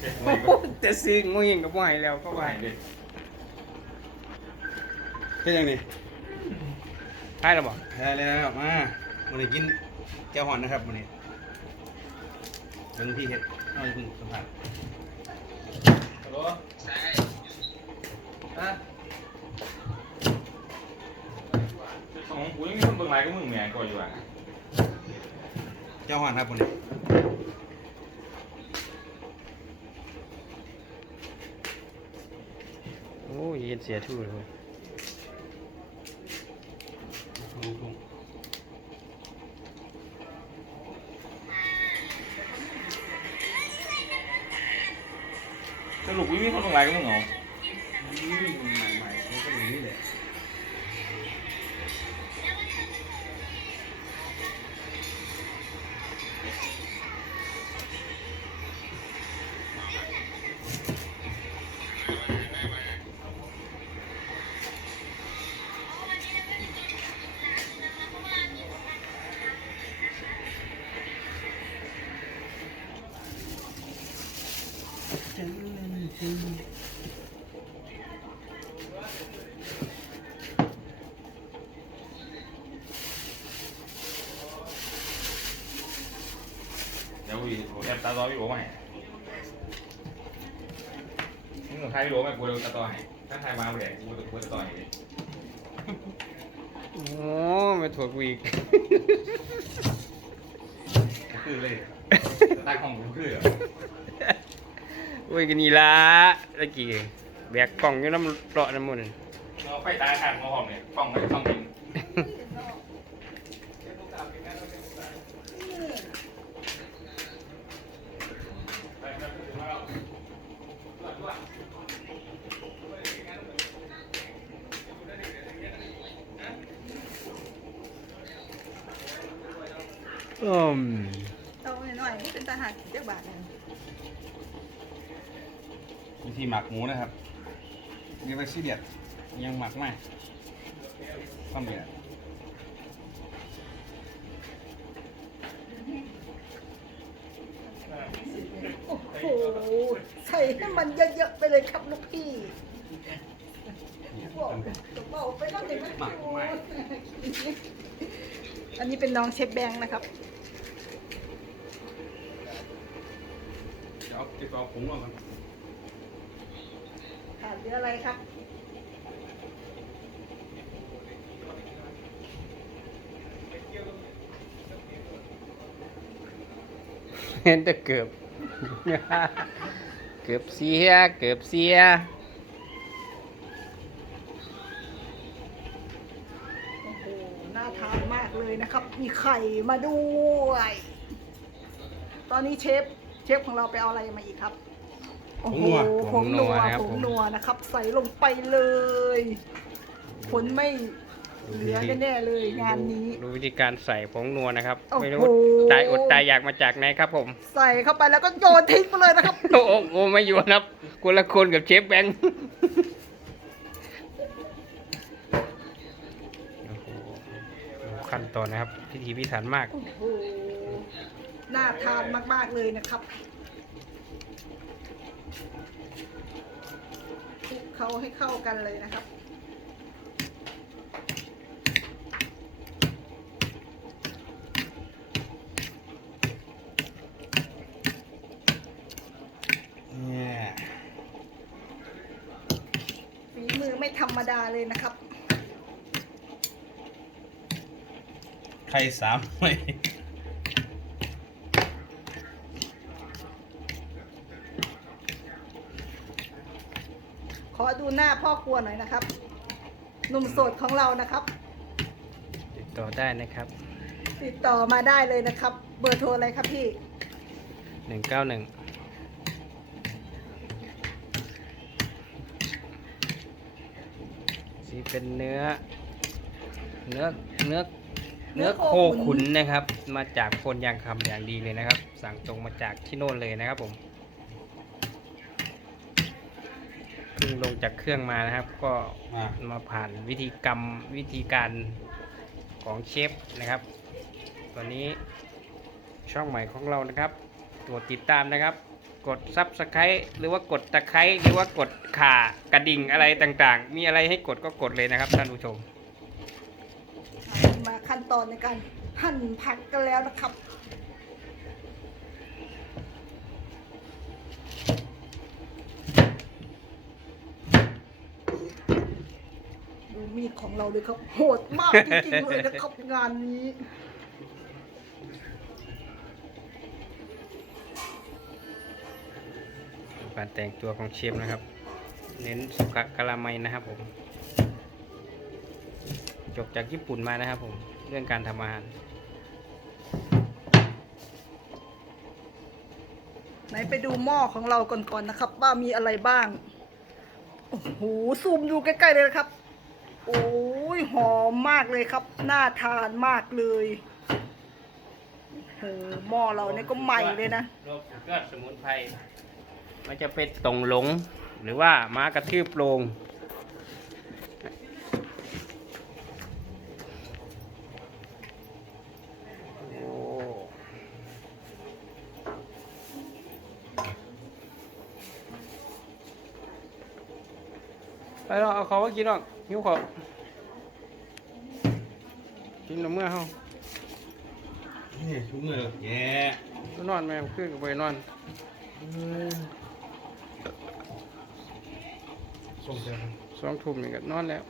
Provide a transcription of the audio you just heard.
เจ็ดหน่วยก็จะซื้องูยิงกับว่าให้แล้วก็ก็ว่าหายเลยเป็นยังนี่ใช่หรอบอกแพ้แล้วมาวันนี้กินแก้วหอนนะครับวันนี้เบิ่งพี่เห็ดเอาอย่าเพึ่งสัมผัสฮัลโหลใช่ฮะของกูยังมีคนเบิ่งไลน์ก็มึงแหม่ก่อนอยู่อะแก้วหอนครับวันนี้ โอ้ ยเย็นเสียทู่เลยลุงลุงสรุปกูยังมีคนเบิ่งไลน์ก็มึงเหรอ เดี๋ยวกูแอบตาต่อพี่โอ๋มาให้มึงกับใครพี่โอ๋ไหมกูเดี๋ยวตาต่อให้ถ้าใครมาเมื่อไหร่กูจะกูจะต่อให้เลยโอ้ไม่ถูกกูอีกกูคือเลยตั้งห้องกูคือเหรอ โอ้ยกันนี่ละตะกี้แบกกล่องอยู่น้ำเปลาะน้ำมันเอาไฟตาขาดมาห้องเนี่ยกล้องไม่กล้องจริงอืมเอาหน่อยๆนี่เป็นทหารเจ้าบาทเนี่ย วิธีหมักหมูนะครับนี่ไปซีเดียดยังหมักไม่ความเดียดโอ้โหใส่ให้มันเยอะๆไปเลยครับลูกพี่เนี่ยบอกบอกไปต้องอย่างนั้นอยู่อันนี้เป็นน้องเชฟแบงค์นะครับเดี๋ยวเอาเก็บเอาผงออกก่อน ขาดเหลืออะไรครับเห็นแต่เกือบ เกือบเสีย เกือบเสียโอ้โหน่าทานมากเลยนะครับ มีไข่มาด้วย ตอนนี้เชฟ เชฟของเราไปเอาอะไรมาอีกครับ โอ้โหผงนัวผงนัวนะครับ ใส่ลงไปเลยผลไม่เหลือแน่ๆเลยงานนี้ดูวิธีการใส่ผงนัวนะครับโอ้โหไม่รู้ตายอดตายอยากมาจากไหนครับผม ใส่เข้าไปแล้วก็โยนทิ้งไปเลยนะครับ โอ้โหโอ้ไม่อยู่นะครับคนละคนกับเชฟแบงค์โอ้โหดูขั้นตอนนะครับพิธีพิถันมากโอ้โหน่าทานมากๆเลยนะครับคลุก เขาให้เข้ากันเลยนะครับเนี่ยฝีมือไม่ธรรมดาเลยนะครับไข่สามหน่วย ขอดูหน้าพ่อครัวหน่อยนะครับ หนุ่มโสดของเรานะครับ ติดต่อได้นะครับ ติดต่อมาได้เลยนะครับ เบอร์โทรอะไรครับพี่หนึ่งเก้าหนึ่งสีเป็นเนื้อ เนื้อ เนื้อ เนื้อโคขุนนะครับ มาจากโคนยางคำอย่างดีเลยนะครับ สั่งตรงมาจากที่โน่นเลยนะครับผมเพิ่งลงจากเครื่องมานะครับ ก็มาผ่านวิธีกรรมวิธีการของเชฟนะครับ ตอนนี้ช่องใหม่ของเรานะครับตรวติดตามนะครับ กดซับสไครต์หรือว่ากดตะไคร้หรือว่ากดข่ากระดิ่งอะไรต่างๆ มีอะไรให้กดก็กดเลยนะครับท่านผู้ชม มาขั้นตอนในการหั่นผักกันแล้วนะครับ ดู มีดของเราเลยครับ โหดมากจริงๆเลยนะครับงานนี้การแต่งตัวของเชฟนะครับ เน้นสุขกะละไมนะครับผมจบจากญี่ปุ่นมานะครับผม เรื่องการทำอาหารไหนไปดูหม้อของเราก่อนๆนะครับ ว่ามีอะไรบ้าง โอ้โหซูมดูใกล้ๆเลยนะครับ โอ้ยหอมมากเลยครับ น่าทานมากเลยโอ้โหม้อเราเนี่ยก็ใหม่เลยนะรวมสุดยอดสมุนไพร มันจะเป็นตรงหลง หรือว่าม้ากระทืบโปรงไปเราเอาเขาว่ากินหรอก หิวเขากินแล้วเมื่อเฮานี่ทุกมือเลยแย่ก็นอนแม่งขึ้นกับไปนอนส่งเสียงสองทุ่มนี่ก็นอนแล้ว